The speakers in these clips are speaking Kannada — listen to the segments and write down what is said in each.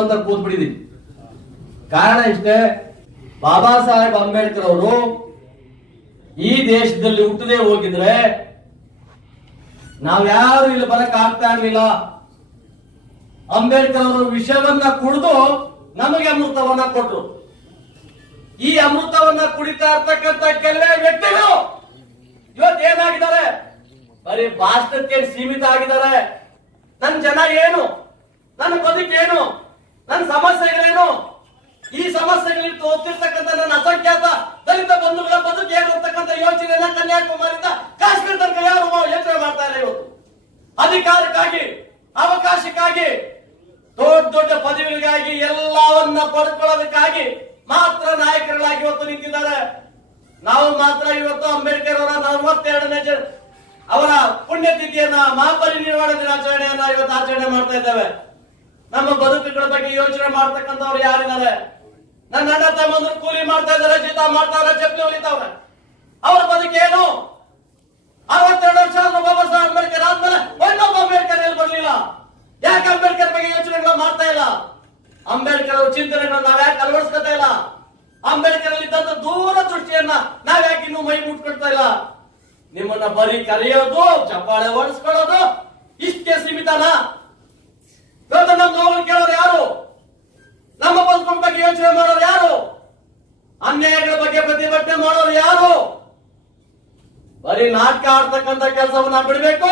ಅಂತ ಕೂತ್ಬಿಟ್ಟಿದೀವಿ. ಕಾರಣ ಇಷ್ಟೇ, ಬಾಬಾ ಸಾಹೇಬ್ ಅಂಬೇಡ್ಕರ್ ಅವರು ಈ ದೇಶದಲ್ಲಿ ಹುಟ್ಟದೇ ಹೋಗಿದ್ರೆ ನಾವ್ಯಾರು ಇಲ್ಲಿ ಬರಕ್ ಆಗ್ತಾ ಇರ್ಲಿಲ್ಲ. ಅಂಬೇಡ್ಕರ್ ಅವರು ವಿಷವನ್ನ ಕುಡಿದು ನಮಗೆ ಅಮೃತವನ್ನ ಕೊಟ್ರು. ಈ ಅಮೃತವನ್ನ ಕುಡಿತಾ ಇರ್ತಕ್ಕಂಥ ಕೆಲವೇ ವ್ಯಕ್ತಿಗಳು ಇವತ್ತೇನಾಗಿದ್ದಾರೆ, ಬರೀ ಭಾಷಣಕ್ಕೆ ಸೀಮಿತ ಆಗಿದ್ದಾರೆ. ನನ್ನ ಜನ ಏನು, ನನ್ನ ಬದುಕೇನು, ನನ್ನ ಸಮಸ್ಯೆಗಳೇನು, ಈ ಸಮಸ್ಯೆಗಳಿಗೆ ತೋರ್ತಿರ್ತಕ್ಕಂಥ ನನ್ನ ಅಸಂಖ್ಯಾತ ದಲಿತ ಬಂಧುಗಳ ಬದುಕೇನು ಅಂತಕ್ಕಂಥ ಯೋಚನೆಯನ್ನ ಕನ್ಯಾಕುಮಾರಿಯಿಂದ ಕಾಶ್ಮೀರ ತನಕ ಯಾರು ಯೋಚನೆ ಮಾಡ್ತಾ ಇಲ್ಲ. ಇವತ್ತು ಅಧಿಕಾರಕ್ಕಾಗಿ, ಅವಕಾಶಕ್ಕಾಗಿ, ದೊಡ್ಡ ದೊಡ್ಡ ಪದವಿಗಳಿಗಾಗಿ, ಎಲ್ಲವನ್ನ ಪಡ್ಕೊಳ್ಳೋದಕ್ಕಾಗಿ ಮಾತ್ರ ನಾಯಕರುಗಳಾಗಿ ಇವತ್ತು ನಿಂತಿದ್ದಾರೆ. ನಾವು ಮಾತ್ರ ಇವತ್ತು ಅಂಬೇಡ್ಕರ್ ಅವರ 42ನೇ ಅವರ ಪುಣ್ಯತಿಥಿಯನ್ನ, ಮಹಾಪರಿನಿರ್ವಾಣ ದಿನಾಚರಣೆಯನ್ನ ಇವತ್ತು ಆಚರಣೆ ಮಾಡ್ತಾ ಇದ್ದೇವೆ. ನಮ್ಮ ಬದುಕುಗಳ ಬಗ್ಗೆ ಯೋಚನೆ ಮಾಡ್ತಕ್ಕಂಥವ್ರು ಯಾರಿದ್ದಾರೆ? ನನ್ನ ಅಣ್ಣ ತಮ್ಮಂದ್ರು ಕೂಲಿ ಮಾಡ್ತಾ ಇದ್ದಾರೆ, ಜೀತ ಮಾಡ್ತಾವ್ರೆ, ಚಪ್ಪಲಿ ಹೊಲಿತಾವ್ರೆ. ಅವ್ರ ಬದುಕೇನು? 62 ವರ್ಷ ಬಾಬಾ ಸಾಹೇಬ್ ಅಂಬೇಡ್ಕರ್ ಆದ್ಮೇಲೆ ಇನ್ನೊಬ್ಬ ಅಂಬೇಡ್ಕರ್ ಎಲ್ಲಿ ಬರ್ಲಿಲ್ಲ? ಯಾಕೆ ಅಂಬೇಡ್ಕರ್ ಬಗ್ಗೆ ಯೋಚನೆಗಳು ಮಾಡ್ತಾ ಇಲ್ಲ? ಅಂಬೇಡ್ಕರ್ ಅವ್ರ ಚಿಂತನೆಗಳನ್ನ ನಾವ್ ಯಾಕೆ ಅಳವಡಿಸ್ಕೊತಾ ಇಲ್ಲ? ಅಂಬೇಡ್ಕರ್ ಅಲ್ಲಿ ಇದ್ದಂತ ದೂರದೃಷ್ಟಿಯನ್ನ ನಾವ್ ಯಾಕೆ ಇನ್ನೂ ಮೈ ಮುಟ್ಕೊಳ್ತಾ ಇಲ್ಲ? ನಿಮ್ಮನ್ನ ಬರೀ ಕರೆಯೋದು, ಚಪ್ಪಾಳೆ ಓಡಿಸ್ಕೊಳ್ಳೋದು ಇಷ್ಟೇ ಸೀಮಿತನಾ? ಇವತ್ತು ನಮ್ಮ ನೋವು ಕೇಳೋರು ಯಾರು? ನಮ್ಮ ಬದುಕಿನ ಬಗ್ಗೆ ಯೋಚನೆ ಮಾಡೋರು ಯಾರು? ಅನ್ಯಾಯಗಳ ಬಗ್ಗೆ ಪ್ರತಿಭಟನೆ ಮಾಡೋರು ಯಾರು? ಬರೀ ನಾಟಕ ಆಡ್ತಕ್ಕಂಥ ಕೆಲಸವನ್ನ ಬಿಡಬೇಕು.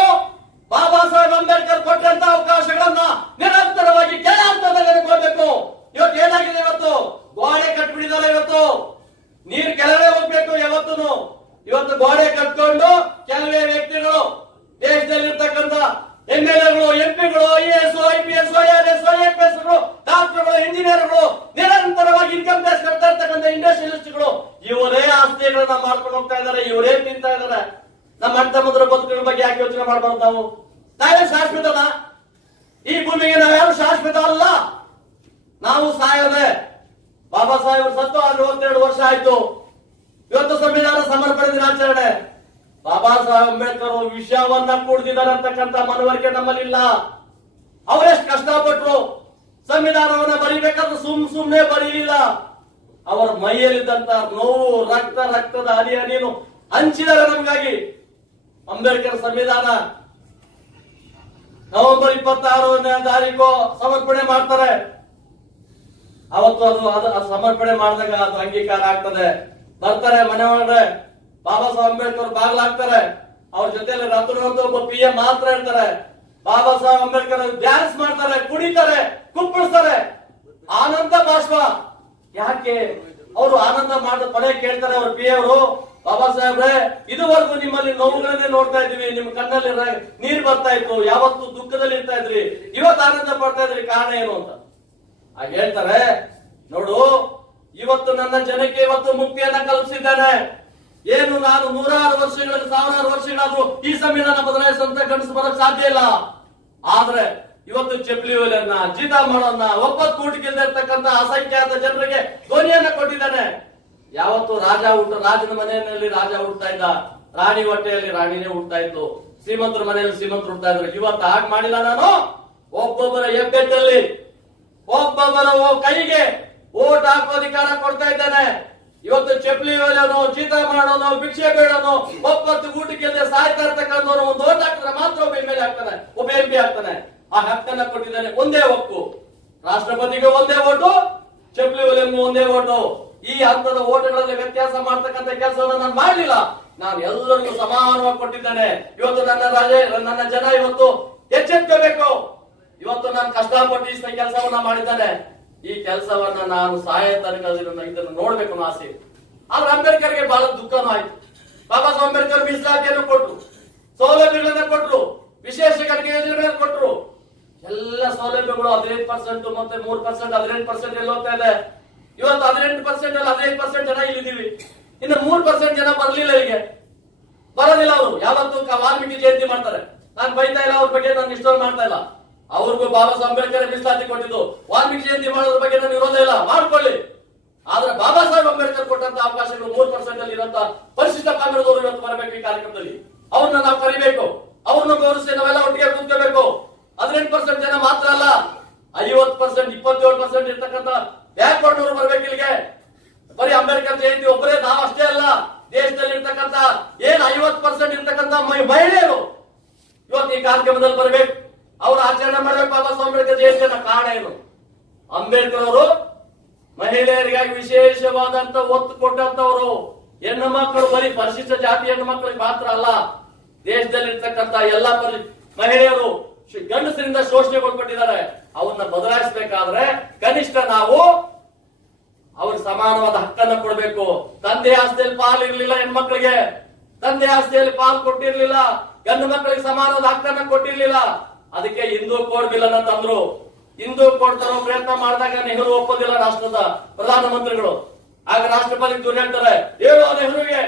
ಬಾಬಾ ಸಾಹೇಬ್ ಅಂಬೇಡ್ಕರ್ ಕೊಟ್ಟಂತ ಅವಕಾಶಗಳನ್ನ ನಿರಂತರವಾಗಿ ಕೆಳ ಹಂತದಲ್ಲಿ ಹೋಗ್ಬೇಕು. ಇವತ್ತು ಏನಾಗಿದೆ? ಇವತ್ತು ಗೋಡೆ ಕಟ್ಬಿಟ್ಟಿದ್ದಾರೆ. ಇವತ್ತು ನೀರು ಕೆಳಗಡೆ ಹೋಗ್ಬೇಕು. ಇವತ್ತು ಗೋಡೆ ಕಟ್ಕೊಂಡು ಕೆಲವೇ ವ್ಯಕ್ತಿಗಳು, ದೇಶದಲ್ಲಿರ್ತಕ್ಕಂಥ MLAಗಳು, MP ಗಳು, IAS, IPS, IRS, IFS ಗಳು, ಡಾಕ್ಟರ್ಗಳು, ಇಂಜಿನಿಯರ್ಗಳು, ನಿರಂತರವಾಗಿ ಇನ್ಕಮ್ ಟ್ಯಾಕ್ಸ್ ಕಟ್ತಾ ಇರ್ತಕ್ಕಂಥ ಇಂಡಸ್ಟ್ರಿಯಲಿಸ್ಟ್ಗಳು ಇವರೇ ಆಸ್ತಿಗಳನ್ನ ಮಾಡ್ಕೊಂಡು ಹೋಗ್ತಾ ಇದ್ದಾರೆ. ಇವರೇ ತಿಂತಾ ಇದ್ದಾರೆ. ನಮ್ಮ ಅಣ್ಣ ತಮ್ಮಂದ್ರ ಬದುಕುಗಳ ಬಗ್ಗೆ ಯಾಕೆ ಯೋಚನೆ ಮಾಡಬಾರ್ದು? ನಾವೇ ಶಾಶ್ವತನಾ? ಈ ಭೂಮಿಗೆ ನಾವ್ಯಾರು ಶಾಶ್ವತ ಅಲ್ಲ. ನಾವು ಸಾಯೋದೆ. ಬಾಬಾ ಸಾಹೇಬ್ ಸತ್ತು 62 ವರ್ಷ ಆಯ್ತು. ಇವತ್ತು ಸಂವಿಧಾನ ಸಮರ್ಪಣೆ ದಿನಾಚರಣೆ. ಬಾಬಾ ಸಾಹೇಬ್ ಅಂಬೇಡ್ಕರ್ ವಿಷಯವನ್ನ ಕುಡಿದಿದ್ದಾರೆ ಅಂತಕ್ಕಂಥ ಮನವರಿಕೆ ನಮ್ಮಲ್ಲಿಲ್ಲ. ಅವರೆಷ್ಟು ಕಷ್ಟಪಟ್ಟರು. ಸಂವಿಧಾನವನ್ನ ಬರೀಬೇಕಾದ್ರೆ ಸುಮ್ನೆ ಬರೀಲಿಲ್ಲ. ಅವರ ಮೈಯಲ್ಲಿದ್ದಂತ ನೋವು, ರಕ್ತದ ಹನಿಯನ್ನು ಹಂಚಿದ್ದಾರೆ ನಮಗಾಗಿ. ಅಂಬೇಡ್ಕರ್ ಸಂವಿಧಾನ ನವೆಂಬರ್ 26ನೇ ತಾರೀಕು ಸಮರ್ಪಣೆ ಮಾಡ್ತಾರೆ. ಅವತ್ತು ಅದು ಸಮರ್ಪಣೆ ಮಾಡಿದಾಗ ಅದು ಅಂಗೀಕಾರ ಆಗ್ತದೆ. ಬರ್ತಾರೆ ಮನೆ ಒಳಗಡೆ, ಬಾಬಾ ಸಾಹೇಬ್ ಅಂಬೇಡ್ಕರ್ ಬಾಗ್ಲಾಗ್ತಾರೆ. ಅವ್ರ ಜೊತೆಯಲ್ಲಿ ರತ್ನವಂತ ಒಬ್ಬ PM ಮಾತ್ರ ಇರ್ತಾರೆ. ಬಾಬಾ ಸಾಹೇಬ್ ಅಂಬೇಡ್ಕರ್ ಡ್ಯಾನ್ಸ್ ಮಾಡ್ತಾರೆ, ಕುಣಿತಾರೆ, ಕುಪ್ಪಳಿಸ್ತಾರೆ. ಆನಂದ ಬಾಷ್ಪ. ಯಾಕೆ ಅವರು ಆನಂದ ಮಾಡಿದ ಕೊನೆ ಕೇಳ್ತಾರೆ ಅವ್ರ PA ಅವರು, ಬಾಬಾ ಸಾಹೇಬ್ರೆ, ಇದುವರೆಗೂ ನಿಮ್ಮಲ್ಲಿ ನೋವುಗಳನ್ನೇ ನೋಡ್ತಾ ಇದ್ವಿ, ನಿಮ್ ಕಣ್ಣಲ್ಲಿ ನೀರ್ ಬರ್ತಾ ಇತ್ತು, ಯಾವತ್ತು ದುಃಖದಲ್ಲಿ ಇರ್ತಾ ಇದ್ರಿ, ಇವತ್ತು ಆನಂದ ಪಡ್ತಾ ಇದ್ರಿ, ಕಾರಣ ಏನು ಅಂತ ಆಗ ಹೇಳ್ತಾರೆ. ನೋಡು, ಇವತ್ತು ನನ್ನ ಜನಕ್ಕೆ ಇವತ್ತು ಮುಕ್ತಿಯನ್ನ ಕಲ್ಪಿಸಿದ್ದಾನೆ. ಏನು ನಾನು 106 ವರ್ಷಗಳಲ್ಲಿ 1000 ವರ್ಷಗಳಾದ್ರೂ ಈ ಸಂವಿಧಾನ ಬದಲಾಯಿಸುವಂತ ಗಂಡಸು ಬರಕ್ ಸಾಧ್ಯ ಇಲ್ಲ. ಆದ್ರೆ ಇವತ್ತು ಚಪ್ಪಲಿ ಹೊಲಿಯನ್ನ, ಜೀತ ಮಾಡೋನ್ನ, ಒಪ್ಪತ್ತು ಕೂಟಿಗಿಲ್ದ ಇರ್ತಕ್ಕಂಥ ಅಸಂಖ್ಯಾತ ಜನರಿಗೆ ಧ್ವನಿಯನ್ನ ಕೊಟ್ಟಿದ್ದಾನೆ. ಯಾವತ್ತು ರಾಜನ ಮನೆಯಲ್ಲಿ ರಾಜ ಹುಡ್ತಾ ಇದ್ದ, ರಾಣಿ ಹೊಟ್ಟೆಯಲ್ಲಿ ರಾಣಿನೇ ಹುಡ್ತಾ ಇತ್ತು, ಶ್ರೀಮಂತರ ಮನೆಯಲ್ಲಿ ಶ್ರೀಮಂತರು ಹುಡ್ತಾ ಇದ್ರು. ಇವತ್ತು ಹಾಗೆ ಮಾಡಿಲ್ಲ. ನಾನು ಒಬ್ಬೊಬ್ಬರ ಹೆಬ್ಬೆಟ್ಟಲ್ಲಿ, ಒಬ್ಬೊಬ್ಬರ ಕೈಗೆ ಓಟ್ ಹಾಕೋ ಅಧಿಕಾರ ಕೊಡ್ತಾ ಇದ್ದೇನೆ. ಇವತ್ತು ಚಪ್ಪಲಿ ಹೊಲಿಯೋನು, ಜೀತ ಮಾಡೋನು, ಭಿಕ್ಷೆ ಬೇಡೋನು, ಒಪ್ಪತ್ತು ಊಟಕ್ಕೆ ಸಾಯ್ತಾ ಇರ್ತಕ್ಕಂಥವ್ರು ಒಂದು ಓಟ್ ಹಾಕಿದ್ರೆ ಮಾತ್ರ ಒಬ್ಬ MLA ಆಗ್ತಾನೆ, ಒಬ್ಬ MP ಆಗ್ತಾನೆ. ಆ ಹಕ್ಕನ್ನ ಕೊಟ್ಟಿದ್ದಾನೆ. ಒಂದೇ ಹಕ್ಕು. ರಾಷ್ಟ್ರಪತಿಗೆ ಒಂದೇ ಓಟು, ಚಪ್ಪಲಿ ಹೊಲಿಯಂಗೂ ಒಂದೇ ಓಟು. ಈ ಹಂತದ ಓಟುಗಳಲ್ಲಿ ವ್ಯತ್ಯಾಸ ಮಾಡ್ತಕ್ಕಂಥ ಕೆಲಸವನ್ನು ನಾನು ಮಾಡಲಿಲ್ಲ. ನಾನು ಎಲ್ಲರಿಗೂ ಸಮಾನವಾಗಿ ಕೊಟ್ಟಿದ್ದೇನೆ. ಇವತ್ತು ನನ್ನ ಜನ ಇವತ್ತು ಎಚ್ಚೆತ್ಕೋಬೇಕು. ಇವತ್ತು ನಾನು ಕಷ್ಟಪಟ್ಟು ಈ ಕೆಲಸವನ್ನ ಮಾಡಿದ್ದಾನೆ. ಈ ಕೆಲಸವನ್ನ ನಾನು ಸಾಯ ತನಕ ಇದನ್ನು ನೋಡ್ಬೇಕು ಅನ್ನೋ ಆಸೆ. ಆದ್ರೆ ಅಂಬೇಡ್ಕರ್ಗೆ ಬಹಳ ದುಃಖನೂ ಆಯ್ತು. ಬಾಬಾ ಸಾಹೇಬ್ ಅಂಬೇಡ್ಕರ್ ಮೀಸಲಾತಿಯನ್ನು ಕೊಟ್ರು, ಸೌಲಭ್ಯಗಳನ್ನ ಕೊಟ್ರು, ವಿಶೇಷ ಕಡೆಗೆ ಯೋಜನೆಗಳನ್ನು ಕೊಟ್ರು. ಎಲ್ಲ ಸೌಲಭ್ಯಗಳು 15% ಮತ್ತೆ 3% 18% ಎಲ್ಲ ಹೋಗ್ತಾ ಇದೆ. ಇವತ್ತು 18% ಅಲ್ಲಿ 15% ಜನ ಇಲ್ಲಿದ್ದೀವಿ. ಇನ್ನು 3% ಜನ ಬರ್ಲಿಲ್ಲ. ಇಲ್ಲಿಗೆ ಬರೋದಿಲ್ಲ. ಅವರು ಯಾವತ್ತು ವಾಲ್ಮೀಕಿ ಜಯಂತಿ ಮಾಡ್ತಾರೆ. ನಾನು ಬೈತಾ ಇಲ್ಲ ಅವ್ರ ಬಗ್ಗೆ, ನಾನು ಇಷ್ಟೊಂದು ಮಾಡ್ತಾ ಇಲ್ಲ. ಅವ್ರಿಗೂ ಬಾಬಾ ಸಾಹೇಬ್ ಅಂಬೇಡ್ಕರ್ ಮೀಸಲಾತಿ ಕೊಟ್ಟಿದ್ದು. ವಾಲ್ಮೀಕಿ ಜಯಂತಿ ಮಾಡೋದ್ರ ಬಗ್ಗೆ ನಾನು ವಿರೋಧ ಇಲ್ಲ, ಮಾಡ್ಕೊಳ್ಳಿ. ಆದ್ರೆ ಬಾಬಾ ಸಾಹೇಬ್ ಅಂಬೇಡ್ಕರ್ ಕೊಟ್ಟಂತ ಅವಕಾಶಗಳು 3% ಅಲ್ಲಿ ಇರುವಂತ ಪರಿಶಿಷ್ಟ ಪಂಗಡದವರು ಇವತ್ತು ಬರಬೇಕು ಈ ಕಾರ್ಯಕ್ರಮದಲ್ಲಿ. ಅವ್ರನ್ನ ನಾವು ಕರಿಬೇಕು, ಅವ್ರನ್ನ ಗೌರವಿಸಿ ನಾವೆಲ್ಲ ಒಟ್ಟಿಗೆ ಕೂತ್ಕೋಬೇಕು. 18% ಜನ ಮಾತ್ರ ಅಲ್ಲ, 50%, 27% ಇರ್ತಕ್ಕಂಥ ಬ್ಯಾಕ್ವರ್ಡ್ ಬರ್ಬೇಕು ಇಲ್ಲಿಗೆ. ಬರೀ ಅಂಬೇಡ್ಕರ್ ಜಯಂತಿ ಒಬ್ಬರೇ ನಾವು ಅಷ್ಟೇ ಅಲ್ಲ, ದೇಶದಲ್ಲಿ ಇರ್ತಕ್ಕಂಥ ಏನ್ 50% ಇರ್ತಕ್ಕಂಥ ಮಹಿಳೆಯರು ಇವತ್ತು ಈ ಕಾರ್ಯಕ್ರಮದಲ್ಲಿ ಬರ್ಬೇಕು, ಅವ್ರು ಆಚರಣೆ ಮಾಡ್ಬೇಕು ಬಾಬಾ ಸಾಹೇಬ್ ಅಂಬೇಡ್ಕರ್ ಜಯಂತಿಯ ಕಾರಣ ಏನು? ಅಂಬೇಡ್ಕರ್ ಅವರು ಮಹಿಳೆಯರಿಗಾಗಿ ವಿಶೇಷವಾದಂತ ಒತ್ತು ಕೊಟ್ಟಂತವರು. ಹೆಣ್ಣು ಮಕ್ಕಳು ಬರೀ ಪರಿಶಿಷ್ಟ ಜಾತಿ ಹೆಣ್ಣು ಮಕ್ಕಳಿಗೆ ಮಾತ್ರ ಅಲ್ಲ, ದೇಶದಲ್ಲಿರ್ತಕ್ಕಂಥ ಎಲ್ಲ ಮಹಿಳೆಯರು ಗಂಡಸರಿಂದ ಶೋಷಣೆಗೊಳ್ಪಟ್ಟಿದ್ದಾರೆ. ಅವ್ರನ್ನ ಬದಲಾಯಿಸಬೇಕಾದ್ರೆ ಕನಿಷ್ಠ ನಾವು ಅವ್ರಿಗೆ ಸಮಾನವಾದ ಹಕ್ಕನ್ನು ಕೊಡಬೇಕು. ತಂದೆ ಆಸ್ತಿಯಲ್ಲಿ ಪಾಲು ಇರ್ಲಿಲ್ಲ ಹೆಣ್ಮಕ್ಳಿಗೆ, ತಂದೆ ಆಸ್ತಿಯಲ್ಲಿ ಪಾಲು ಕೊಟ್ಟಿರ್ಲಿಲ್ಲ, ಗಂಡು ಮಕ್ಕಳಿಗೆ ಸಮಾನವಾದ ಹಕ್ಕನ್ನು ಕೊಟ್ಟಿರ್ಲಿಲ್ಲ. ಅದಕ್ಕೆ ಹಿಂದೂ ಕೋಡ್ ಬಿಲ್ ಅನ್ನ ತಂದ್ರು. ಹಿಂದೂ ಕೋಡ್ ತರೋ ಪ್ರಯತ್ನ ಮಾಡಿದಾಗ ನೆಹರು ಒಪ್ಪೋದಿಲ್ಲ, ರಾಷ್ಟ್ರದ ಪ್ರಧಾನಮಂತ್ರಿಗಳು. ಆಗ ರಾಷ್ಟ್ರಪತಿ ದೂರ ಹೇಳ್ತಾರೆ, ಹೇಳು ನೆಹರುಗೆ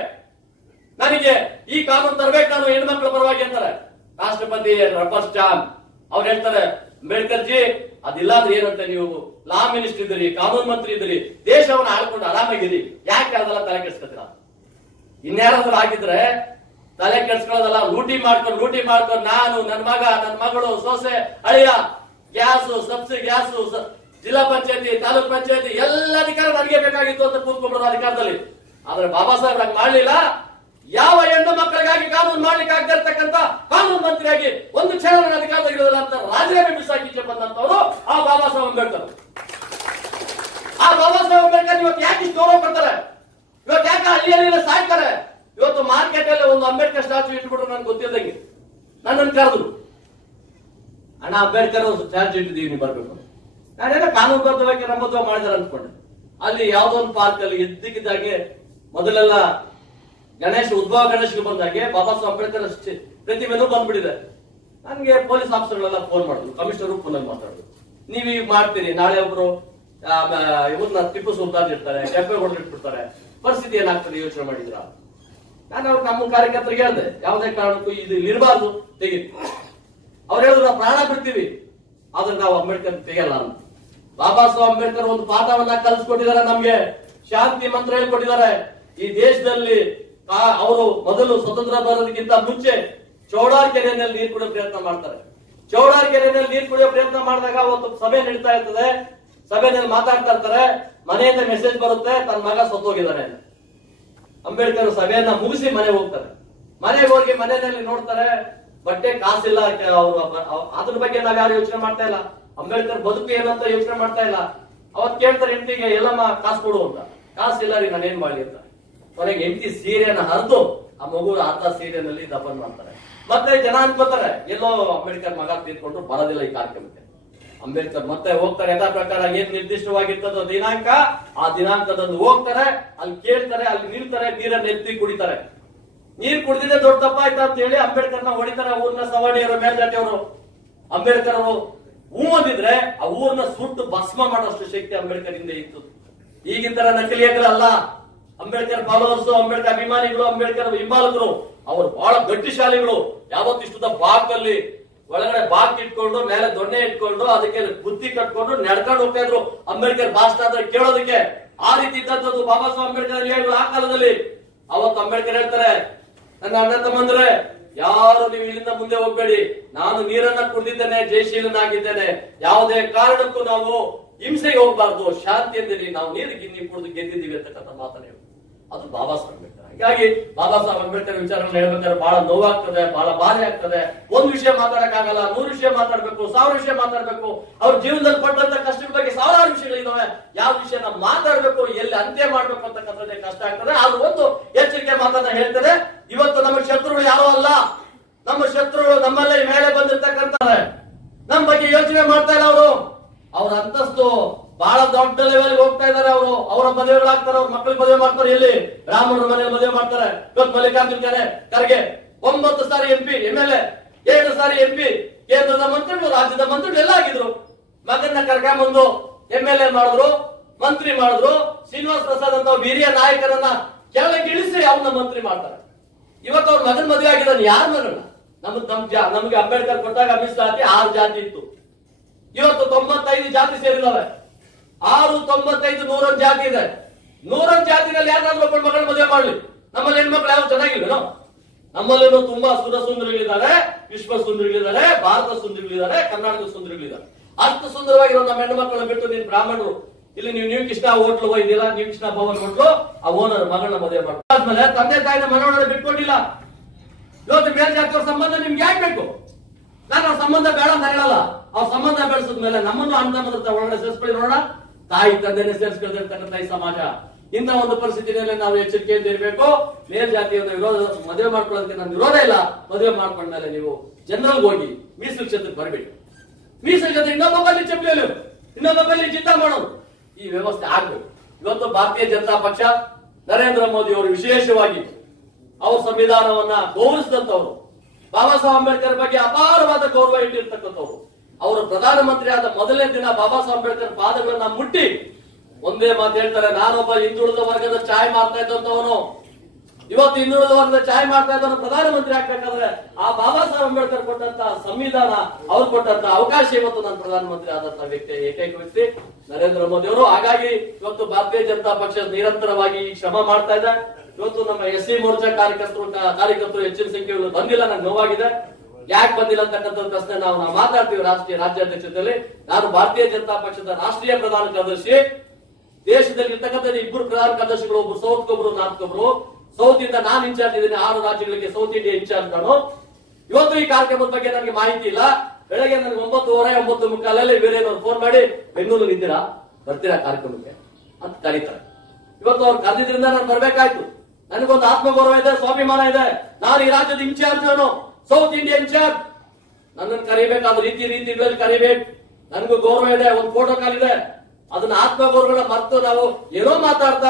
ನನಗೆ ಈ ಕಾನೂನು ತರಬೇಕು, ನಾನು ಹೆಣ್ಮಕ್ಳ ಪರವಾಗಿ ಅಂತಾರೆ. ರಾಷ್ಟ್ರಪತಿ ರಬ್ಬರ್ ಸ್ಟಾಂಪ್. ಅವ್ರು ಹೇಳ್ತಾರೆ, ಅಂಬೇಡ್ಕರ್ ಜಿ ಅದಿಲ್ಲ ಅಂದ್ರೆ ಏನಂತೆ, ನೀವು ಲಾ ಮಿನಿಸ್ಟರ್ ಇದ್ದೀರಿ, ಕಾನೂನು ಮಂತ್ರಿ ಇದ್ದೀರಿ, ದೇಶವನ್ನ ಆಳ್ಕೊಂಡು ಆರಾಮಾಗಿರಿ, ಯಾಕೆ ಅದೆಲ್ಲ ತಲೆ ಕೆಡ್ಸ್ಕೊತೀರ? ಇನ್ಯಾರಾದ್ರೂ ಆಗಿದ್ರೆ ತಲೆ ಕೆಡ್ಸ್ಕೊಳ್ಳೋದಲ್ಲ, ಲೂಟಿ ಮಾಡ್ಕೊಂಡು ನಾನು, ನನ್ನ ಮಗ, ನನ್ನ ಮಗಳು, ಸೊಸೆ, ಅಳಿಯ, ಗ್ಯಾಸು, ಸಬ್ಸಿಡಿ ಗ್ಯಾಸು, ಜಿಲ್ಲಾ ಪಂಚಾಯತಿ, ತಾಲೂಕ್ ಪಂಚಾಯತಿ ಎಲ್ಲ ಅಧಿಕಾರ ನನಗೆ ಬೇಕಾಗಿತ್ತು ಅಂತ ಕೂತ್ಕೊಂಡ್ರು ಅಧಿಕಾರದಲ್ಲಿ. ಆದ್ರೆ ಬಾಬಾ ಸಾಹೇಬ್ ಹಂಗ್ ಮಾಡ್ಲಿಲ್ಲ. ಯಾವ ಹೆಣ್ಣು ಮಕ್ಕಳಿಗಾಗಿ ಕಾನೂನು ಮಾಡ್ಲಿಕ್ಕೆ ಆಗದೆ ಇರ್ತಕ್ಕಂಥ ಕಾನೂನು ಮಂತ್ರಿಯಾಗಿ ಒಂದು ಕ್ಷಣ ಅಧಿಕಾರದಾಗಿರೋದಿಲ್ಲ ಅಂತ ರಾಜೀನಾಮೆ ಬಿಸಾಕಿಕ್ಕೆ ಬಂದಂತವರು ಆ ಬಾಬಾ ಸಾಹೇಬ್ ಅಂಬೇಡ್ಕರ್. ಆ ಬಾಬಾ ಸಾಹೇಬ್ ಅಂಬೇಡ್ಕರ್ ಇವತ್ತು ಯಾಕೆ ಇಷ್ಟು ಗೌರವ ಕೊಡ್ತಾರೆ? ಇವತ್ತು ಯಾಕೆ ಹಳ್ಳಿಯಲ್ಲಿ ಸಾಯ್ತಾರೆ? ಇವತ್ತು ಮಾರ್ಕೆಟ್ ಅಲ್ಲಿ ಒಂದು ಅಂಬೇಡ್ಕರ್ ಸ್ಟ್ಯಾಚು ಇಟ್ಬಿಟ್ರು ನನ್ಗೆ ಗೊತ್ತಿದ್ದಂಗೆ ನನ್ನನ್ನು ಕರೆದ್ರು, ಅಣ್ಣ ಅಂಬೇಡ್ಕರ್ ಸ್ಟ್ಯಾಚು ಇಟ್ಟಿದ್ದೀವಿ, ನೀವು ಬರ್ಬೇಕು. ನಾನೇನೋ ಕಾನೂನುಬದ್ಧವಾಗಿ ನಮ್ಮದು ಮಾಡಿದಾರೆ ಅಂದ್ಕೊಂಡೆ. ಅಲ್ಲಿ ಯಾವ್ದೋ ಒಂದು ಪಾರ್ಕ್ ಅಲ್ಲಿ ಇದ್ದಕ್ಕಿದ್ದಾಗೆ ಮೊದಲೆಲ್ಲ ಉದ್ಭವ ಗಣೇಶ್ಗೆ ಬಂದಾಗೆ ಬಾಬಾ ಸಾಹೇಬ್ ಅಂಬೇಡ್ಕರ್ ಪ್ರತಿಮೆನೂ ಬಂದ್ಬಿಟ್ಟಿದೆ. ನನ್ಗೆ ಪೊಲೀಸ್ ಆಫೀಸರ್ಗಳೆಲ್ಲ ಫೋನ್ ಮಾಡಿದ್ರು, ಕಮಿಷನರ್ ಫೋನಲ್ಲಿ ಮಾತಾಡಿದ್ರು, ನೀವ್ ಈಗ ಮಾಡ್ತೀರಿ, ನಾಳೆ ಒಬ್ರು ಇವ್ರನ್ನ ಟಿಪ್ಪು ಸುಲ್ತಾನ್ ಇರ್ತಾರೆ, ಕೆಂಪೇಗೌಡರು ಇಟ್ಬಿಡ್ತಾರೆ, ಪರಿಸ್ಥಿತಿ ಏನಾಗ್ತದೆ ಯೋಚನೆ ಮಾಡಿದ್ರ? ನಾನು ಅವ್ರು ನಮ್ಮ ಕಾರ್ಯಕರ್ತರಿಗೆ ಹೇಳಿದೆ, ಯಾವುದೇ ಕಾರಣಕ್ಕೂ ಇದು ಇರಬಾರ್ದು, ತೆಗಿ. ಅವ್ರು ಹೇಳಿದ್ರು ನಾವು ಪ್ರಾಣ ಬಿಡ್ತೀವಿ, ಆದ್ರೆ ನಾವು ಅಂಬೇಡ್ಕರ್ ತೆಗೆಯಲ್ಲ ಅಂತ. ಬಾಬಾ ಸಾಹೇಬ್ ಅಂಬೇಡ್ಕರ್ ಒಂದು ಪಾಠವನ್ನ ಕಲಿಸ್ಕೊಟ್ಟಿದ್ದಾರೆ ನಮ್ಗೆ, ಶಾಂತಿ ಮಂತ್ರ ಹೇಳ್ಕೊಟ್ಟಿದ್ದಾರೆ. ಈ ದೇಶದಲ್ಲಿ ಅವರು ಮೊದಲು ಸ್ವತಂತ್ರ ಬರೋದಕ್ಕಿಂತ ಮುಂಚೆ ಚೌಡಾರ್ ಕೆರೆಯಲ್ಲಿ ನೀರು ಕುಡಿಯೋ ಪ್ರಯತ್ನ ಮಾಡ್ತಾರೆ. ಚೌಡಾರ್ ಕೆರೆಯಲ್ಲಿ ನೀರು ಕುಡಿಯೋ ಪ್ರಯತ್ನ ಮಾಡಿದಾಗ ಒಂದು ಸಭೆ ನಡೀತಾ ಇರ್ತದೆ, ಸಭೆಯಲ್ಲಿ ಮಾತಾಡ್ತಾ ಇರ್ತಾರೆ, ಮನೆಯಿಂದ ಮೆಸೇಜ್ ಬರುತ್ತೆ, ತನ್ನ ಮಗ ಸತ್ತೋಗಿದ್ದಾನೆ. ಅಂಬೇಡ್ಕರ್ ಸಭೆಯನ್ನ ಮುಗಿಸಿ ಮನೆಗೆ ಹೋಗ್ತಾರೆ. ಮನೆಗೆ ಹೋಗಿ ಮನೆಯಲ್ಲಿ ನೋಡ್ತಾರೆ, ಬಟ್ಟೆ ಕಾಸಿಲ್ಲ. ಅವರು ಅದ್ರ ಬಗ್ಗೆ ನಾವ್ ಯಾರು ಯೋಚನೆ ಮಾಡ್ತಾ ಇಲ್ಲ. ಅಂಬೇಡ್ಕರ್ ಬದುಕು ಏನಂತ ಯೋಚನೆ ಮಾಡ್ತಾ ಇಲ್ಲ. ಅವತ್ ಕೇಳ್ತಾರೆ ಹೆಂಡತಿಗೆ, ಎಲ್ಲಮ್ಮ ಕಾಸು ಕೊಡು ಅಂತ. ಕಾಸಿಲ್ಲ ರೀ, ನಾನೇನ್ ಮಾಡಿ ಅಂತ. ಕೊನೆಗೆ ಹೆಂಡತಿ ಸೀರೆಯನ್ನ ಹರಿದು ಆ ಮಗು ಅರ್ಧ ಸೀರೆನಲ್ಲಿ ದಫನ್ ಮಾಡ್ತಾರೆ. ಮತ್ತೆ ಜನ ಅನ್ಕೋತಾರೆ, ಎಲ್ಲೋ ಅಂಬೇಡ್ಕರ್ ಮಗ ತೀರ್ಕೊಂಡ್ರು, ಬರೋದಿಲ್ಲ ಈ ಕಾರ್ಯಕ್ರಮಕ್ಕೆ. ಅಂಬೇಡ್ಕರ್ ಮತ್ತೆ ಹೋಗ್ತಾರೆ, ಯಥಾ ಪ್ರಕಾರ ಏನ್ ನಿರ್ದಿಷ್ಟವಾಗಿರ್ತದೋ ದಿನಾಂಕ, ಆ ದಿನಾಂಕದಂದು ಹೋಗ್ತಾರೆ, ಅಲ್ಲಿ ಕೇಳ್ತಾರೆ, ಅಲ್ಲಿ ನಿಲ್ತಾರೆ, ನೀರನ್ನ ಎತ್ತಿ ಕುಡಿತಾರೆ. ನೀರ್ ಕುಡಿದಿದೆ ದೊಡ್ಡ ತಪ್ಪಾಯ್ತಾ ಅಂತ ಹೇಳಿ ಅಂಬೇಡ್ಕರ್ನ ಹೊಡಿತಾರೆ ಊರಿನ ಸವರ್ಣಿಯರು, ಮೇಲ್ಜಾತಿಯವರು. ಅಂಬೇಡ್ಕರ್ ಅವರು ಹೂ ಅಂದಿದ್ರೆ ಆ ಊರನ್ನ ಸುಟ್ಟು ಭಸ್ಮ ಮಾಡೋಷ್ಟು ಶಕ್ತಿ ಅಂಬೇಡ್ಕರ್ ಹಿಂದೆ ಇತ್ತು. ಈಗಿನ ತರ ನಕಲಿಯಲ್ಲ. ಅಂಬೇಡ್ಕರ್ ಫಾಲೋವರ್ಸ್, ಅಂಬೇಡ್ಕರ್ ಅಭಿಮಾನಿಗಳು, ಅಂಬೇಡ್ಕರ್ ಹಿಂಬಾಲಕರು ಅವರು ಬಹಳ ಗಟ್ಟಿಶಾಲಿಗಳು. ಯಾವತ್ತಿಷ್ಟುದ ಬಾಕಲ್ಲಿ ಒಳಗಡೆ ಬಾಕ್ ಇಟ್ಕೊಂಡು ಮೇಲೆ ದೊಣ್ಣೆ ಇಟ್ಕೊಂಡು ಅದಕ್ಕೆ ಬುದ್ಧಿ ಕಟ್ಕೊಂಡು ನಡ್ಕೊಂಡು ಹೋಗ್ತಾ ಇದ್ರು ಅಂಬೇಡ್ಕರ್ ಭಾಷಣ ಅಂದ್ರೆ ಕೇಳೋದಕ್ಕೆ. ಆ ರೀತಿ ಇದ್ದದ್ದು ಬಾಬಾ ಸಾಹೇಬ್ ಅಂಬೇಡ್ಕರ್ ಹೇಳಿದ್ರು ಆ ಕಾಲದಲ್ಲಿ. ಅವತ್ತು ಅಂಬೇಡ್ಕರ್ ಹೇಳ್ತಾರೆ, ನನ್ನ ಅಣ್ಣ ತಮ್ಮಂದ್ರೆ ಯಾರು ನೀವು ಇಲ್ಲಿಂದ ಮುಂದೆ ಹೋಗ್ಬೇಡಿ, ನಾನು ನೀರನ್ನ ಕುಡಿದಿದ್ದೇನೆ, ಜಯಶೀಲನಾಗಿದ್ದೇನೆ, ಯಾವುದೇ ಕಾರಣಕ್ಕೂ ನಾವು ಹಿಂಸೆಗೆ ಹೋಗ್ಬಾರ್ದು, ಶಾಂತಿ ಎಂದಿರಿ, ನಾವು ನೀರಿಗೆ ನೀವು ಕುಡಿದು ಗೆದ್ದಿದ್ದೀವಿ ಅಂತಕ್ಕಂಥ ಮಾತನ್ನ ಹೇಳಿ. ಅದು ಬಾಬಾ ಸಾಹೇಬ್ ಅಂಬೇಡ್ಕರ್. ಹೀಗಾಗಿ ಬಾಬಾ ಸಾಹೇಬ್ ಅಂಬೇಡ್ಕರ್ ವಿಚಾರಗಳನ್ನ ಹೇಳ್ಬೇಕಾದ್ರೆ ಬಹಳ ನೋವಾಗ್ತದೆ, ಬಹಳ ಬಾಧೆ ಆಗ್ತದೆ. ಒಂದು ವಿಷಯ ಮಾತಾಡಕ್ಕಾಗಲ್ಲ, 100 ವಿಷಯ ಮಾತಾಡ್ಬೇಕು, 1000 ವಿಷಯ ಮಾತಾಡ್ಬೇಕು. ಅವ್ರ ಜೀವನದಲ್ಲಿ ಪಟ್ಟಂತ ಕಷ್ಟದ ಬಗ್ಗೆ ಸಾವಿರಾರು ವಿಷಯಗಳಿದಾವೆ. ಯಾವ ವಿಷಯನ ಮಾತಾಡ್ಬೇಕು, ಎಲ್ಲಿ ಅಂತ್ಯ ಮಾಡ್ಬೇಕು ಅಂತಕ್ಕಂಥದ್ದೇ ಕಷ್ಟ ಆಗ್ತದೆ. ಅದು ಒಂದು ಎಚ್ಚರಿಕೆ ಮಾತನ್ನ ಹೇಳ್ತಾರೆ. ಇವತ್ತು ನಮ್ಮ ಶತ್ರುಗಳು ಯಾರೋ ಅಲ್ಲ, ನಮ್ಮ ಶತ್ರುಗಳು ನಮ್ಮಲ್ಲೇ ಮೇಲೆ ಬಂದಿರ್ತಕ್ಕಂಥವ್ರೆ. ನಮ್ಮ ಬಗ್ಗೆ ಯೋಚನೆ ಮಾಡ್ತಾ ಇಲ್ಲ ಅವರು. ಅವ್ರ ಅಂತಸ್ತು ಬಹಳ ದೊಡ್ಡ ಲೆವೆಲ್ ಹೋಗ್ತಾ ಇದಾರೆ. ಅವರು ಅವರ ಮದುವೆಗಳಾಗ್ತಾರೆ, ಅವ್ರ ಮಕ್ಕಳಿಗೆ ಮದುವೆ ಮಾಡ್ತಾರೆ. ಎಲ್ಲಿ ಬ್ರಾಹ್ಮಣರ ಮನೆಯಲ್ಲಿ ಮದುವೆ ಮಾಡ್ತಾರೆ. ಇವತ್ತು ಮಲ್ಲಿಕಾರ್ಜುನ್ ಖರ್ಗೆ 9 ಸಾರಿ MP, MLA, 7 ಸಾರಿ MP, ಕೇಂದ್ರದ ಮಂತ್ರಿಗಳು, ರಾಜ್ಯದ ಮಂತ್ರಿಗಳು ಎಲ್ಲ ಆಗಿದ್ರು. ಮಗನ್ನ ಕರ್ಕೊಂಡ್ಬಂದು MLA ಮಾಡಿದ್ರು, ಮಂತ್ರಿ ಮಾಡಿದ್ರು. ಶ್ರೀನಿವಾಸ್ ಪ್ರಸಾದ್ ಅಂತ ಹಿರಿಯ ನಾಯಕರನ್ನ ಕೆಳಗೆ ಇಳಿಸಿ ಅವನ್ನ ಮಂತ್ರಿ ಮಾಡ್ತಾರೆ. ಇವತ್ತು ಅವ್ರ ಮಗನ್ ಮದುವೆ ಆಗಿದ್ದಾನೆ. ಯಾರ ಮಗನ? ನಮ್ಗೆ ಅಂಬೇಡ್ಕರ್ ಕೊಟ್ಟಾಗ ಮೀಸಲಾತಿ 6 ಜಾತಿ ಇತ್ತು. ಇವತ್ತು 95 ಜಾತಿ ಸೇರಿದಾವೆ. 6, 95, 101 ಜಾತಿ ಇದೆ. 101 ಜಾತಿನಲ್ಲಿ ಯಾರಾದ್ರೂ ಒಬ್ಬ ಮಗಳ ಮದುವೆ ಮಾಡ್ಲಿ. ನಮ್ಮಲ್ಲಿ ಹೆಣ್ಮಕ್ಳು ಯಾವ ಚೆನ್ನಾಗಿಲ್ವೇನೋ? ನಮ್ಮಲ್ಲಿನೂ ತುಂಬಾ ಸುರ ಸುಂದರಿಗಳಿದ್ದಾರೆ, ವಿಶ್ವ ಸುಂದರಿಗಳಿದ್ದಾರೆ, ಭಾರತ ಸುಂದರಿಗಳಿದ್ದಾರೆ, ಕರ್ನಾಟಕ ಸುಂದರಿಗಳಿದ್ದಾರೆ. ಅಷ್ಟು ಸುಂದರವಾಗಿರೋ ನಮ್ಮ ಹೆಣ್ಣು ಮಕ್ಕಳನ್ನ ಬಿಟ್ಟು ನೀನ್ ಬ್ರಾಹ್ಮಣರು ಇಲ್ಲಿ ನೀವು ಕೃಷ್ಣ ಹೋಟ್ಲು ಹೋಯ್ದಿಲ್ಲ, ನೀವು ಕೃಷ್ಣ ಭವನ್ ಹೋಟ್ಲು ಆ ಓನರ್ ಮಗಳನ್ನ ಮದುವೆ ಮಾಡ್ತಾರೆ. ತಂದೆ ತಾಯಿನ ಮನೋಣೆ ಬಿಟ್ಕೊಂಡಿಲ್ಲ. ಇವತ್ತು ಮೇಲ್ಜಾತಿಯವ್ರ ಸಂಬಂಧ ನಿಮ್ಗೆ ಯಾಕೆ ಬೇಕು? ನಾನು ಅವ್ರ ಸಂಬಂಧ ಬೇಡ ಅಂತ ಹೇಳಲ್ಲ. ಅವ್ರ ಸಂಬಂಧ ಬೆಳೆಸಿದ್ಮೇಲೆ ನಮ್ಮನ್ನು ಅಣ್ಣ ತಮ್ಮದ ಒಳಗಡೆ ಸೇರಿಸ್ಕೊಳ್ಳಿ ನೋಡೋಣ. ತಾಯಿ ತಂದೆನೇ ಸೇರಿಸ್ಕೊಳ್ತಿರ್ತಕ್ಕಂಥ ಈ ಸಮಾಜ. ಇಂಥ ಒಂದು ಪರಿಸ್ಥಿತಿಯಲ್ಲಿ ನಾವು ಎಚ್ಚರಿಕೆಯಿಂದ ಇರಬೇಕು. ಮೇಲ್ಜಾತಿಯವರ ವಿರೋಧ ಮದುವೆ ಮಾಡ್ಕೊಳ್ಳೋದಕ್ಕೆ ನನ್ನ ವಿರೋಧ ಇಲ್ಲ. ಮದುವೆ ಮಾಡ್ಕೊಂಡ್ಮೇಲೆ ನೀವು ಜನರಲ್ ಹೋಗಿ ಮೀಸಲು ಕ್ಷೇತ್ರಕ್ಕೆ ಬರಬೇಡಿ. ಮೀಸಲು ಕ್ಷೇತ್ರ ಇನ್ನೊಬ್ಬಲ್ಲಿ ಚಪ್ಪಲಿ ಇನ್ನೊಬ್ಬಲ್ಲಿ ಚಿಂತ ಮಾಡೋದು ಈ ವ್ಯವಸ್ಥೆ ಆಗ್ಬೇಕು. ಇವತ್ತು ಭಾರತೀಯ ಜನತಾ ಪಕ್ಷ ನರೇಂದ್ರ ಮೋದಿ ಅವರು ವಿಶೇಷವಾಗಿ ಅವ್ರ ಸಂವಿಧಾನವನ್ನ ಗೌರವಿಸಿದಂತವ್ರು, ಬಾಬಾ ಸಾಹೇಬ್ ಅಂಬೇಡ್ಕರ್ ಬಗ್ಗೆ ಅಪಾರವಾದ ಗೌರವ ಇಟ್ಟಿರ್ತಕ್ಕಂಥವ್ರು. ಅವರು ಪ್ರಧಾನಮಂತ್ರಿ ಆದ ಮೊದಲನೇ ದಿನ ಬಾಬಾ ಸಾಹೇಬ್ ಅಂಬೇಡ್ಕರ್ ಪಾದಗಳನ್ನ ಮುಟ್ಟಿ ಒಂದೇ ಮಾತು ಹೇಳ್ತಾರೆ, ನಾನೊಬ್ಬ ಹಿಂದುಳಿದ ವರ್ಗದ ಚಾಯ್ ಮಾಡ್ತಾ ಇದ್ದಂತವನು, ಇವತ್ತು ಹಿಂದುಳಿದ ವರ್ಗದ ಚಾಯ್ ಮಾಡ್ತಾ ಇದ್ದವನು ಪ್ರಧಾನಮಂತ್ರಿ ಆಗ್ಬೇಕಾದ್ರೆ ಆ ಬಾಬಾ ಸಾಹೇಬ್ ಅಂಬೇಡ್ಕರ್ ಕೊಟ್ಟಂತ ಸಂವಿಧಾನ, ಅವ್ರು ಕೊಟ್ಟಂತ ಅವಕಾಶ ಇವತ್ತು ನಾನು ಪ್ರಧಾನಮಂತ್ರಿ ಆದಂತ ವ್ಯಕ್ತಿ, ಏಕೈಕ ವ್ಯಕ್ತಿ ನರೇಂದ್ರ ಮೋದಿ ಅವರು. ಹಾಗಾಗಿ ಇವತ್ತು ಭಾರತೀಯ ಜನತಾ ಪಕ್ಷ ನಿರಂತರವಾಗಿ ಶ್ರಮ ಮಾಡ್ತಾ ಇದೆ. ಇವತ್ತು ನಮ್ಮ SC ಮೋರ್ಚಾ ಕಾರ್ಯಕರ್ತರು ಹೆಚ್ಚಿನ ಸಂಖ್ಯೆಯಲ್ಲಿ ಬಂದಿಲ್ಲ. ನಂಗೆ ನೋವಾಗಿದೆ. ಯಾಕೆ ಬಂದಿಲ್ಲ ಅಂತಕ್ಕಂಥ ಪ್ರಶ್ನೆ ನಾವು ಮಾತಾಡ್ತೀವಿ ರಾಜ್ಯಾಧ್ಯಕ್ಷತೆಯಲ್ಲಿ. ನಾನು ಭಾರತೀಯ ಜನತಾ ಪಕ್ಷದ ರಾಷ್ಟ್ರೀಯ ಪ್ರಧಾನ ಕಾರ್ಯದರ್ಶಿ. ದೇಶದಲ್ಲಿ ಇರ್ತಕ್ಕಂಥ ಇಬ್ಬರು ಪ್ರಧಾನ ಕಾರ್ಯದರ್ಶಿಗಳು, ಒಬ್ರು ಸೌತ್ ಒಬ್ರು ನಾರ್ತ್ ಒಬ್ರು. ಸೌತ್ ಇಂದ ನಾನು ಇನ್ಚಾರ್ಜ್ ಇದ್ದೀನಿ, 6 ರಾಜ್ಯಗಳಿಗೆ ಸೌತ್ ಇಂಡಿಯಾ ಇನ್ಚಾರ್ಜ್ ನಾನು. ಇವತ್ತು ಈ ಕಾರ್ಯಕ್ರಮದ ಬಗ್ಗೆ ನನಗೆ ಮಾಹಿತಿ ಇಲ್ಲ. ಬೆಳಗ್ಗೆ ನನಗೆ 9:30 ಬೇರೆಯವರು ಫೋನ್ ಮಾಡಿ ಬೆಂಗಳೂರು ಇದ್ದೀರಾ, ಬರ್ತೀರಾ ಕಾರ್ಯಕ್ರಮಕ್ಕೆ ಅಂತ ಕರೀತಾರೆ. ಇವತ್ತು ಅವ್ರು ಕರೆದಿದ್ರಿಂದ ನಾನು ಬರ್ಬೇಕಾಯ್ತು. ನನಗೊಂದು ಆತ್ಮಗೌರವ ಇದೆ, ಸ್ವಾಭಿಮಾನ ಇದೆ. ನಾನು ಈ ರಾಜ್ಯದ ಇನ್ಚಾರ್ಜ್, ನಾನು ಸೌತ್ ಇಂಡಿಯಾ ಇನ್ಚಾರ್ಜ್. ನನ್ನನ್ನು ಕರಿಬೇಕಾದ ರೀತಿಗಳಲ್ಲಿ ಕರಿಬೇಕು. ನನಗೂ ಗೌರವ ಇದೆ, ಒಂದು ಪ್ರೋಟೋಕಾಲ್ ಇದೆ. ಅದನ್ನ ಆತ್ಮಗೌರವಗಳ ಮರೆತು ನಾವು ಏನೋ ಮಾತಾಡ್ತಾ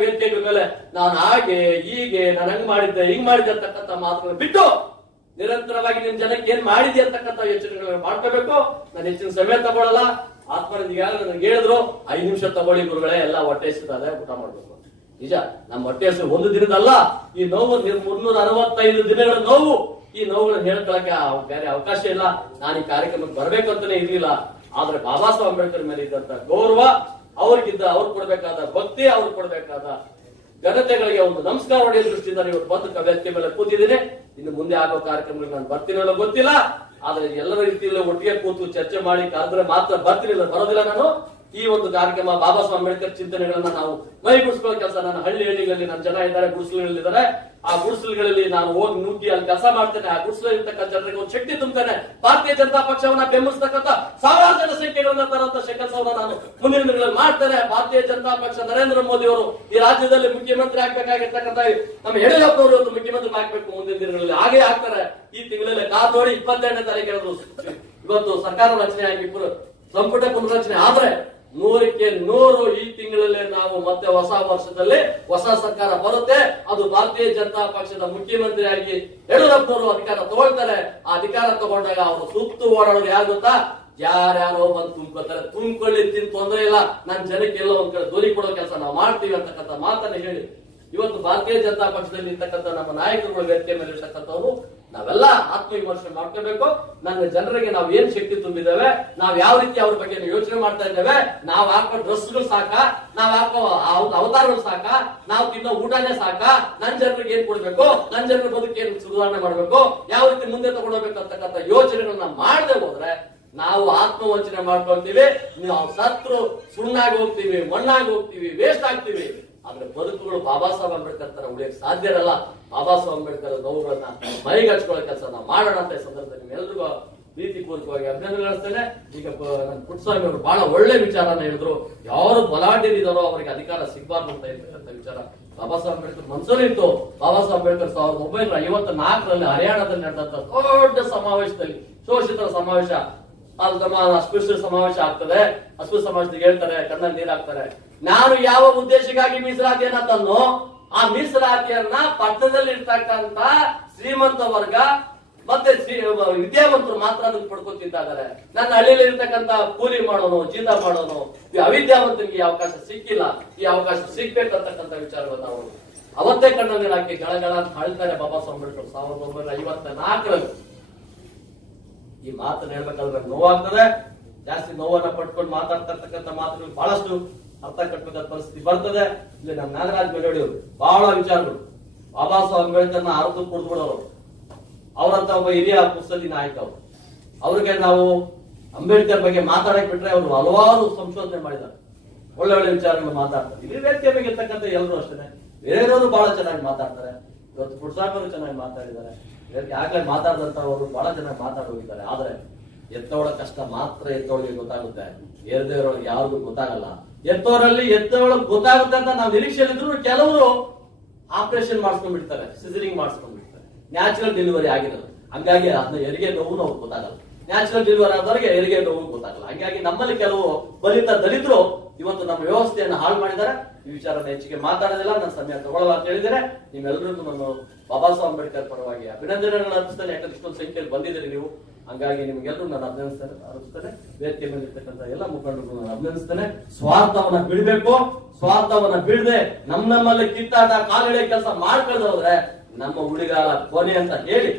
ವೇದಿಕೆಗಳ ಮೇಲೆ ನಾನು ಹಾಗೆ ಹೀಗೆ ನಾನು ಹಂಗ್ ಮಾಡಿದ್ದೆ ಹಿಂಗ್ ಮಾಡಿದ್ದೆ ಅಂತಕ್ಕಂಥ ಮಾತುಗಳು ಬಿಟ್ಟು ನಿರಂತರವಾಗಿ ನಿಮ್ ಜನಕ್ಕೆ ಏನ್ ಮಾಡಿದ್ದೆ ಅಂತಕ್ಕಂಥ ಯೋಚನೆಗಳು ಮಾಡ್ಕೋಬೇಕು. ನಾನು ಹೆಚ್ಚಿನ ಸಮಯ ತಗೊಳ್ಳಲ್ಲ. ಆತ್ಮನಿಗೆ ನನಗೆ ಹೇಳಿದ್ರು 5 ನಿಮಿಷ ತಗೊಳ್ಳಿ ಗುರುಗಳೇ, ಎಲ್ಲ ಹೊಟ್ಟೆ ಹಸಿತದೆ, ಊಟ ಮಾಡ್ಬೇಕು. ನಿಜ, ನಮ್ಮ ಹೊಟ್ಟೆ ಹಸಿರು ಒಂದು ದಿನದಲ್ಲ, ಈ ನೋವು 365 ದಿನಗಳ ನೋವು. ಈ ನೋವುಗಳನ್ನ ಹೇಳ್ಕೊಳಕ್ಕೆ ಬೇರೆ ಅವಕಾಶ ಇಲ್ಲ. ನಾನು ಈ ಕಾರ್ಯಕ್ರಮಕ್ಕೆ ಬರ್ಬೇಕು ಅಂತಾನೆ ಇರ್ಲಿಲ್ಲ. ಆದ್ರೆ ಬಾಬಾ ಸಾಹೇಬ್ ಅಂಬೇಡ್ಕರ್ ಮೇಲೆ ಇದ್ದಂತ ಗೌರವ, ಅವ್ರು ಕೊಡ್ಬೇಕಾದ ಭಕ್ತಿ, ಅವ್ರು ಕೊಡ್ಬೇಕಾದ ಘನತೆಗಳಿಗೆ ಒಂದು ನಮಸ್ಕಾರ ಹೊಡೆಯೋ ದೃಷ್ಟಿಯಿಂದ ಇವತ್ತು ಬಂದು ವೇದಿಕೆ ಮೇಲೆ ಕೂತಿದ್ದೀನಿ. ಇನ್ನು ಮುಂದೆ ಆಗೋ ಕಾರ್ಯಕ್ರಮಗಳಿಗೆ ನಾನು ಬರ್ತೀನೋ ಗೊತ್ತಿಲ್ಲ. ಆದ್ರೆ ಎಲ್ಲರ ರೀತಿಯಲ್ಲಿ ಒಟ್ಟಿಗೆ ಕೂತು ಚರ್ಚೆ ಮಾಡಿ ಕರೆದ್ರೆ ಮಾತ್ರ ಬರ್ತಿರಲಿಲ್ಲ, ಬರೋದಿಲ್ಲ ನಾನು. ಈ ಒಂದು ಕಾರ್ಯಕ್ರಮ ಬಾಬಾ ಸಾಹೇಬ್ ಅಂಬೇಡ್ಕರ್ ಚಿಂತನೆಗಳನ್ನ ನಾವು ಮೈಗೂಡಿಸ್ಕೊಳ್ಳೋ ಕೆಲಸ, ನಾನು ಹಳ್ಳಿಗಳಲ್ಲಿ ನನ್ನ ಜನ ಇದ್ದಾರೆ, ಗುಡಿಸಲುಗಳಿದ್ದಾರೆ. ಆ ಗುಡಿಸಲುಗಳಲ್ಲಿ ನಾನು ಹೋಗಿ ನುಗ್ಗಿ ಅಲ್ಲಿ ಕೆಲಸ ಮಾಡ್ತೇನೆ. ಆ ಗುಡಿಸಲಿರ್ತಕ್ಕಂಥ ಜನರಿಗೆ ಒಂದು ಶಕ್ತಿ ತುಂಬುತ್ತೇನೆ. ಭಾರತೀಯ ಜನತಾ ಪಕ್ಷವನ್ನ ಬೆಂಬಲಿಸತಕ್ಕಂಥ ಸಾವಿರಾರು ಜನ ಸಂಖ್ಯೆಗಳನ್ನ ತರುವಂತ ಕೆಲಸವನ್ನ ನಾನು ಮುಂದಿನ ದಿನಗಳಲ್ಲಿ ಮಾಡ್ತೇನೆ. ಭಾರತೀಯ ಜನತಾ ಪಕ್ಷ ನರೇಂದ್ರ ಮೋದಿ ಅವರು ಈ ರಾಜ್ಯದಲ್ಲಿ ಮುಖ್ಯಮಂತ್ರಿ ಆಗ್ಬೇಕಾಗಿರ್ತಕ್ಕಂಥ ನಮ್ಮ ಯಡಿಯೂರಪ್ಪನವರು ಇವತ್ತು ಮುಖ್ಯಮಂತ್ರಿ ಆಗ್ಬೇಕು ಮುಂದಿನ ದಿನಗಳಲ್ಲಿ, ಹಾಗೆ ಆಗ್ತಾರೆ. ಈ ತಿಂಗಳಲ್ಲಿ ಕಾದು ನೋಡಿ 22ನೇ ತಾರೀಕು ಇವತ್ತು ಸರ್ಕಾರ ರಚನೆ ಆಗಿ ಸಂಪುಟ ಪುನರ್ರಚನೆ ಆದ್ರೆ 100ಕ್ಕೆ 100 ಈ ತಿಂಗಳಲ್ಲೇ ನಾವು ಮತ್ತೆ ಹೊಸ ವರ್ಷದಲ್ಲಿ ಹೊಸ ಸರ್ಕಾರ ಬರುತ್ತೆ. ಅದು ಭಾರತೀಯ ಜನತಾ ಪಕ್ಷದ ಮುಖ್ಯಮಂತ್ರಿಯಾಗಿ ಯಡಿಯೂರಪ್ಪನವರು ಅಧಿಕಾರ ತಗೊಳ್ತಾರೆ. ಆ ಅಧಿಕಾರ ತಗೊಂಡಾಗ ಅವರು ಸುತ್ತು ಓಡಾಡೋದು ಯಾರು ಗೊತ್ತಾ? ಯಾರ್ಯಾರೋ ಬಂದು ತುಂಬ್ಕೊತಾರೆ. ತುಂಬ್ಕೊಳ್ಳಿ, ತೊಂದರೆ ಇಲ್ಲ, ನನ್ನ ಜನಕ್ಕೆ ಎಲ್ಲ ಒಂದ್ ಕಡೆ ಧ್ವನಿ ಕೊಡೋ ಕೆಲಸ ನಾವು ಮಾಡ್ತೀವಿ ಅಂತಕ್ಕಂಥ ಮಾತನ್ನ ಹೇಳಿ ಇವತ್ತು ಭಾರತೀಯ ಜನತಾ ಪಕ್ಷದಲ್ಲಿ ಇರ್ತಕ್ಕಂಥ ನಮ್ಮ ನಾಯಕರುಗಳ ವೇದಿಕೆ ಮೇಲೆ ಇರ್ತಕ್ಕಂಥವ್ರು ನಾವೆಲ್ಲ ಆತ್ಮವಿಮರ್ಶೆ ಮಾಡ್ಕೋಬೇಕು. ನನ್ನ ಜನರಿಗೆ ನಾವು ಏನ್ ಶಕ್ತಿ ತುಂಬಿದ್ದೇವೆ, ನಾವ್ ಯಾವ ರೀತಿ ಅವ್ರ ಬಗ್ಗೆ ಯೋಚನೆ ಮಾಡ್ತಾ ಇದ್ದೇವೆ, ನಾವ್ ಹಾಕೋ ಡ್ರೆಸ್ಗಳು ಸಾಕ, ನಾವ್ ಹಾಕೋ ಅವತಾರಗಳು ಸಾಕ, ನಾವು ತಿನ್ನೋ ಊಟನೇ ಸಾಕ, ನನ್ನ ಜನರಿಗೆ ಏನ್ ಕೊಡ್ಬೇಕು, ನನ್ನ ಜನರ ಬದುಕು ಏನ್ ಸುಧಾರಣೆ ಮಾಡ್ಬೇಕು, ಯಾವ ರೀತಿ ಮುಂದೆ ತಗೊಂಡೋಗ್ಬೇಕು ಅಂತಕ್ಕಂಥ ಯೋಚನೆಗಳನ್ನ ಮಾಡದೆ ಹೋದ್ರೆ ನಾವು ಆತ್ಮವಂಚನೆ ಮಾಡ್ಕೊಳ್ತೀವಿ. ನಾವು ಸತ್ರು ಸುಣ್ಣಾಗಿ ಹೋಗ್ತೀವಿ, ಮಣ್ಣಾಗಿ ಹೋಗ್ತೀವಿ, ವೇಸ್ಟ್ ಆಗ್ತೀವಿ. ಆದ್ರೆ ಬದುಕುಗಳು ಬಾಬಾ ಸಾಹೇಬ್ ಅಂಬೇಡ್ಕರ್ ತರ ಉಳಿಯಕ್ಕೆ ಸಾಧ್ಯ ಇರಲ್ಲ. ಬಾಬಾ ಸಾಹೇಬ್ ಅಂಬೇಡ್ಕರ್ ನೋವುಗಳನ್ನ ಮೈಗೆ ಹಚ್ಕೊಳ್ಳೋ ಕೆಲಸ ನಾವು ಮಾಡೋಣ ಅಂತ ಈ ಸಂದರ್ಭದಲ್ಲಿ ನಿಮ್ಮೆಲ್ರಿಗೂ ಪ್ರೀತಿಪೂರ್ವಕವಾಗಿ ಅಭಿನಂದನೆ ನಡೆಸ್ತೇನೆ. ಈಗ ನನ್ನ ಪುಟ್ಟಸ್ವಾಮಿ ಅವರು ಬಹಳ ಒಳ್ಳೆ ವಿಚಾರನ ಹೇಳಿದ್ರು. ಯಾರು ಬಲಾಢ್ಯರಿದ್ದಾರೋ ಅವರಿಗೆ ಅಧಿಕಾರ ಸಿಗಬಾರ್ದು ಅಂತ ಇರ್ತಕ್ಕಂಥ ವಿಚಾರ ಬಾಬಾ ಸಾಹೇಬ್ ಅಂಬೇಡ್ಕರ್ ಮನಸ್ಸಲ್ಲಿ ಇತ್ತು. ಬಾಬಾ ಸಾಹೇಬ್ ಅಂಬೇಡ್ಕರ್ 1954ರಲ್ಲಿ ಹರಿಯಾಣದಲ್ಲಿ ನಡೆದಂತ ದೊಡ್ಡ ಸಮಾವೇಶದಲ್ಲಿ, ಶೋಷಿತರ ಸಮಾವೇಶ, ಅಸ್ಪೃಶ್ಯರ ಸಮಾವೇಶ ಆಗ್ತದೆ. ಅಸ್ಪೃಶ್ಯ ಸಮಾವೇಶದಲ್ಲಿ ಹೇಳ್ತಾರೆ, ಕಣ್ಣಲ್ಲಿ ನೀರು ಹಾಕ್ತಾರೆ, ನಾನು ಯಾವ ಉದ್ದೇಶಕ್ಕಾಗಿ ಮೀಸಲಾತಿಯನ್ನ ತಂದು ಆ ಮೀಸಲಾತಿಯನ್ನ ಪಟ್ಟಣದಲ್ಲಿ ಇರ್ತಕ್ಕಂತ ಶ್ರೀಮಂತ ವರ್ಗ ಮತ್ತೆ ವಿದ್ಯಾವಂತರು ಮಾತ್ರ ಅದನ್ನು ಪಡ್ಕೊತಿದ್ದಾರೆ. ನನ್ನ ಹಳ್ಳಿಯಲ್ಲಿ ಇರ್ತಕ್ಕಂತ ಕೂಲಿ ಮಾಡೋನು, ಜೀತ ಮಾಡೋನು, ಈ ಅವಿದ್ಯಾವಂತರಿಗೆ ಈ ಅವಕಾಶ ಸಿಕ್ಕಿಲ್ಲ. ಈ ಅವಕಾಶ ಸಿಗ್ಬೇಕಂತಕ್ಕಂಥ ವಿಚಾರವನ್ನು ಅವರು ಅವತ್ತೇ ಕಣ್ಣಲ್ಲಿ ಹಾಕಿ ಗಳಗಳ ಅಂತ ಹೇಳ್ತಾರೆ ಬಾಬಾ ಸಾಹೇಬ್ ಅಂಬೇಡ್ಕರ್ 1954ರಲ್ಲಿ. ಈ ಮಾತನ್ನ ಹೇಳ್ಬೇಕಾದ್ರೆ ನೋವಾಗ್ತದೆ. ಜಾಸ್ತಿ ನೋವನ್ನ ಪಡ್ಕೊಂಡು ಮಾತಾಡ್ತಾ ಇರ್ತಕ್ಕಂಥ ಮಾತುಗಳು ಬಹಳಷ್ಟು ಅರ್ಥ ಕಟ್ಟಬೇಕಾದ ಪರಿಸ್ಥಿತಿ ಬರ್ತದೆ. ಇಲ್ಲಿ ನಮ್ಮ ನಾಗರಾಜ್ ಮೆಲೋಡಿಯವರು ಬಹಳ ವಿಚಾರಗಳು, ಬಾಬಾ ಸಾಹೇಬ್ ಅಂಬೇಡ್ಕರ್ನ ಅರ್ಧ ಕುಡಿದ್ಬಿಡೋರು, ಅವರಂತ ಒಬ್ಬ ಹಿರಿಯ ಮುತ್ಸದ್ದಿ ನಾಯಕ ಅವರು. ಅವ್ರಿಗೆ ನಾವು ಅಂಬೇಡ್ಕರ್ ಬಗ್ಗೆ ಮಾತಾಡಕ್ ಬಿಟ್ರೆ ಅವರು ಹಲವಾರು ಸಂಶೋಧನೆ ಮಾಡಿದ್ದಾರೆ, ಒಳ್ಳೆ ಒಳ್ಳೆ ವಿಚಾರಗಳು ಮಾತಾಡ್ತಾರೆ. ಇಲ್ಲಿ ವೇದಿಕೆ ಬಗ್ಗೆ ಇರ್ತಕ್ಕಂಥ ಎಲ್ಲರೂ ಅಷ್ಟೇ, ಬೇರೆಯವರು ಬಹಳ ಚೆನ್ನಾಗಿ ಮಾತಾಡ್ತಾರೆ. ಇವತ್ತು ಪುಟ್ಸಾಕರು ಚೆನ್ನಾಗಿ ಮಾತಾಡಿದ್ದಾರೆ, ಆಗ್ಲೇ ಮಾತಾಡಿದಂತವರು ಬಹಳ ಚೆನ್ನಾಗಿ ಮಾತಾಡೋಗಿದ್ದಾರೆ. ಆದ್ರೆ ಎತ್ತೋಳ ಕಷ್ಟ ಮಾತ್ರ ಎತ್ತೋಳಿಗೆ ಗೊತ್ತಾಗುತ್ತೆ, ಏರ್ದೇವರೊಳಗೆ ಯಾರಿಗೂ ಗೊತ್ತಾಗಲ್ಲ. ಎತ್ತೋಳಗ್ ಗೊತ್ತಾಗುತ್ತೆ ಅಂತ ನಾವು ನಿರೀಕ್ಷೆಯಲ್ಲಿದ್ರು ಕೆಲವರು ಆಪರೇಷನ್ ಮಾಡಿಸ್ಕೊಂಡ್ಬಿಡ್ತಾರೆ, ಸಿಸರಿಂಗ್ ಮಾಡಿಸ್ಕೊಂಡ್ಬಿಡ್ತಾರೆ, ನ್ಯಾಚುರಲ್ ಡೆಲಿವರಿ ಆಗಿರೋದು. ಹಂಗಾಗಿ ಅದನ್ನ ಹೆರಿಗೆ ನೋವು ನಾವು ಗೊತ್ತಾಗಲ್ಲ, ನ್ಯಾಚುರಲ್ ಡೆಲಿವರಿ ಆದವರಿಗೆ ಹೆರಿಗೆ ನೋವು ಗೊತ್ತಾಗಲ್ಲ. ಹಂಗಾಗಿ ನಮ್ಮಲ್ಲಿ ಕೆಲವು ಬಲಿತ ದಲಿತರು ಇವತ್ತು ನಮ್ಮ ವ್ಯವಸ್ಥೆಯನ್ನು ಹಾಳು ಮಾಡಿದ್ದಾರೆ. ಈ ವಿಚಾರನ ಹೆಚ್ಚಿಗೆ ಮಾತಾಡೋದಿಲ್ಲ, ನನ್ನ ಸಮಯ ತಗೊಳ್ಳಲ್ಲ ಅಂತ ಹೇಳಿದರೆ ನಿಮ್ಮೆಲ್ಲರಿಗೂ ನಾನು ಬಾಬಾ ಸಾಹೇಬ್ ಅಂಬೇಡ್ಕರ್ ಪರವಾಗಿ ಅಭಿನಂದನೆಗಳನ್ನು ಅರ್ಪಿಸ್ತೇನೆ. ಯಾಕಂದ್ರೆ ಇಷ್ಟೊಂದು ಸಂಖ್ಯೆಯಲ್ಲಿ ಬಂದಿದ್ದೀರಿ ನೀವು, ಹಂಗಾಗಿ ನಿಮ್ಗೆಲ್ಲರೂ ನಾನು ಅರ್ಪಿಸ್ತೇನೆ. ವೇದಿಕೆ ಮೇಲೆ ಇರ್ತಕ್ಕಂಥ ಎಲ್ಲ ಮುಖಂಡರು ನಾನು ಅಭಿನಂದಿಸ್ತೇನೆ. ಸ್ವಾರ್ಥವನ್ನ ಬಿಡಬೇಕು, ಸ್ವಾರ್ಥವನ್ನ ಬಿಡದೆ ನಮ್ಮಲ್ಲಿ ಕಿತ್ತಾಟ ಕಾಲಿಳೆ ಕೆಲಸ ಮಾಡ್ಕೊಳ್ಳೋದ್ರೆ ನಮ್ಮ ಉಳಿಗಾಲ ಕೊನೆ ಅಂತ ಹೇಳಿ